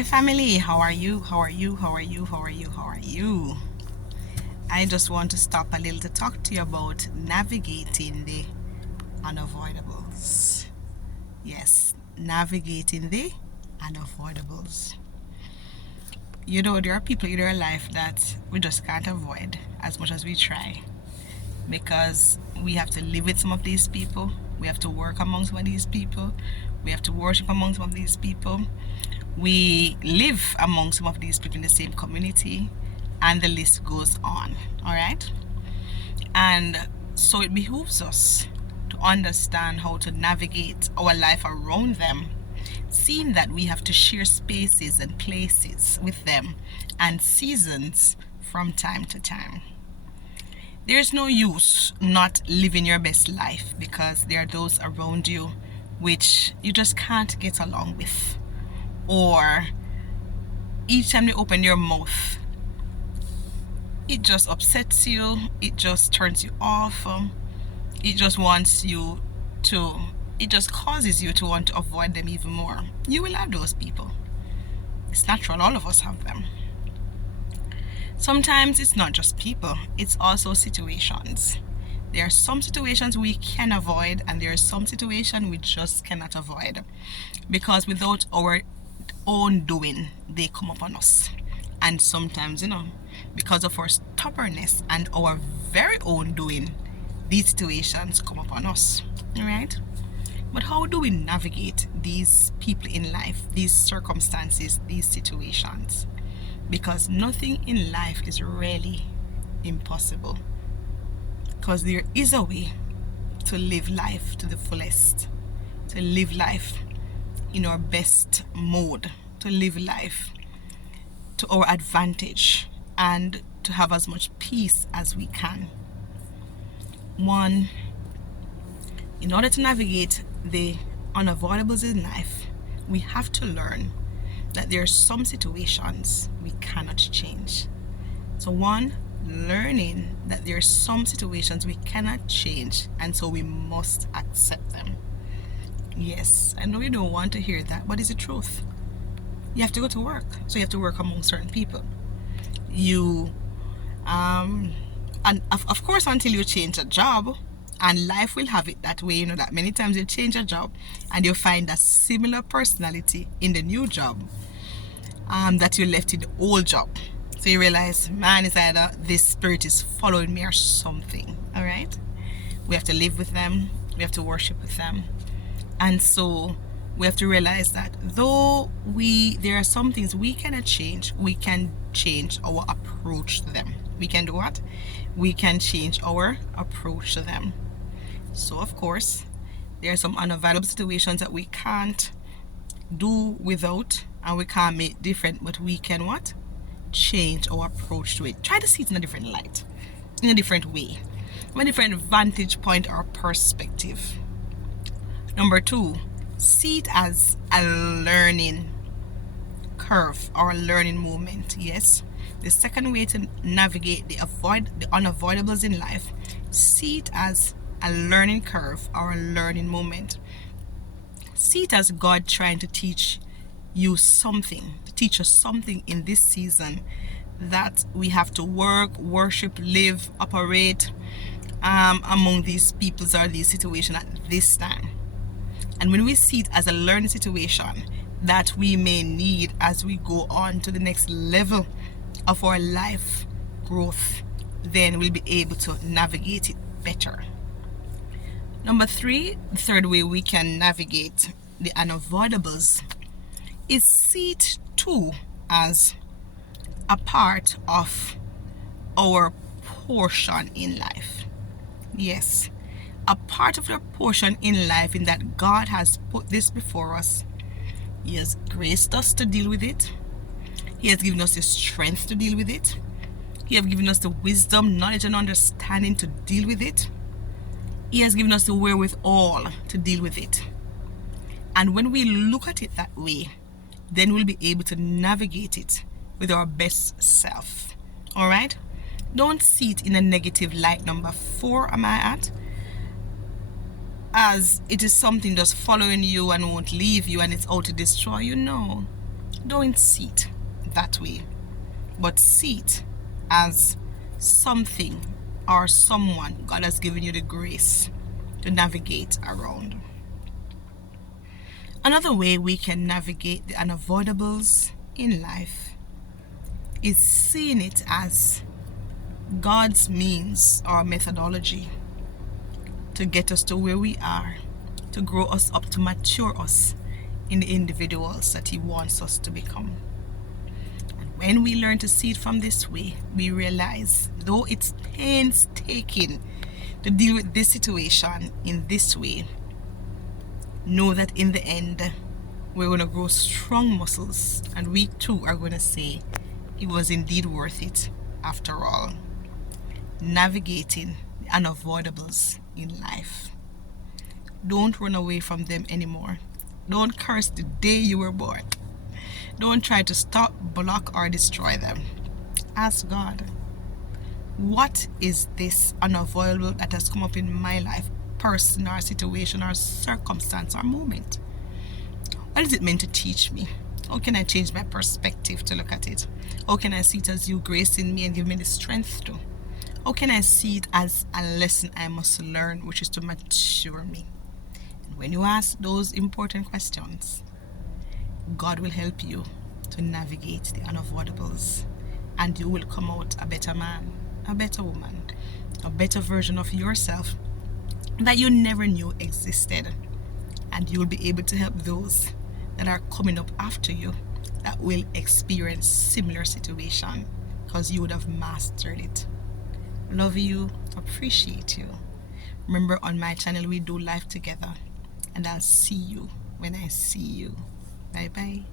Hi family, how are you? How are you? How are you? How are you? How are you? I just want to stop a little to talk to you about navigating the unavoidables. Yes, navigating the unavoidables. You know, there are people in our life that we just can't avoid as much as we try because we have to live with some of these people, we have to work among some of these people, we have to worship among some of these people, we live among some of these people in the same community, and the list goes on. All right, and so it behooves us to understand how to navigate our life around them, seeing that we have to share spaces and places with them and seasons from time to time. There's no use not living your best life because there are those around you which you just can't get along with, or each time you open your mouth it just upsets you, it just turns you off, it just wants you to, it just causes you to want to avoid them even more. You will have those people. It's natural, all of us have them. Sometimes it's not just people, it's also situations. There are some situations we can avoid, and there are some situations we just cannot avoid because without our own doing, they come upon us. And sometimes, because of our stubbornness and our very own doing, these situations come upon us, right? But how do we navigate these people in life, these circumstances, these situations? Because nothing in life is really impossible. Because there is a way to live life to the fullest, to live life in our best mode, to live life to our advantage, and to have as much peace as we can. One, in order to navigate the unavoidables in life, we have to learn that there are some situations we cannot change. So one, learning that there are some situations we cannot change, and so we must accept them. Yes, I know you don't want to hear that, but it's the truth. You have to go to work, so you have to work among certain people. You and of course, until you change a job, and life will have it that way, that many times you change a job and you find a similar personality in the new job that you left in the old job. So you realize, man, it's either this spirit is following me or something. All right, we have to live with them, we have to worship with them, and so we have to realize that though there are some things we cannot change, we can change our approach to them. We can do what? We can change our approach to them. So of course, there are some unavoidable situations that we can't do without, and we can't make different, but we can what? Change our approach to it. Try to see it in a different light, in a different way, from a different vantage point or perspective. Number two, see it as a learning curve or a learning moment. Yes, the second way to navigate the unavoidables in life, see it as a learning curve or a learning moment. See it as God trying to teach you something, to teach us something in this season that we have to work, worship, live, operate among these peoples or these situations at this time. And when we see it as a learning situation that we may need as we go on to the next level of our life growth, then we'll be able to navigate it better. Number three, the third way we can navigate the unavoidables is see it too as a part of our portion in life. Yes, a part of the portion in life, in that God has put this before us. He has graced us to deal with it. He has given us the strength to deal with it. He has given us the wisdom, knowledge, and understanding to deal with it. He has given us the wherewithal to deal with it. And when we look at it that way, then we'll be able to navigate it with our best self. All right? Don't see it in a negative light. Number four, am I at? As it is something just following you and won't leave you and it's out to destroy you. No. don't see it that way, but see it as something or someone God has given you the grace to navigate around. Another way we can navigate the unavoidables in life is seeing it as God's means or methodology to get us to where we are, to grow us up, to mature us in the individuals that He wants us to become. And when we learn to see it from this way, we realize, though it's painstaking to deal with this situation in this way, know that in the end, we're going to grow strong muscles, and we too are going to say, it was indeed worth it after all. Navigating the unavoidables in life. Don't run away from them anymore. Don't curse the day you were born. Don't try to stop, block, or destroy them. Ask God, what is this unavoidable that has come up in my life, person or situation or circumstance or moment? What is it meant to teach me? How can I change my perspective to look at it? How can I see it as you gracing me and give me the strength to? How can I see it as a lesson I must learn, which is to mature me? And when you ask those important questions, God will help you to navigate the unavoidables, and you will come out a better man, a better woman, a better version of yourself that you never knew existed. And you will be able to help those that are coming up after you that will experience similar situation, because you would have mastered it. Love you, appreciate you. Remember, on my channel we do life together, and I'll see you when I see you. Bye bye.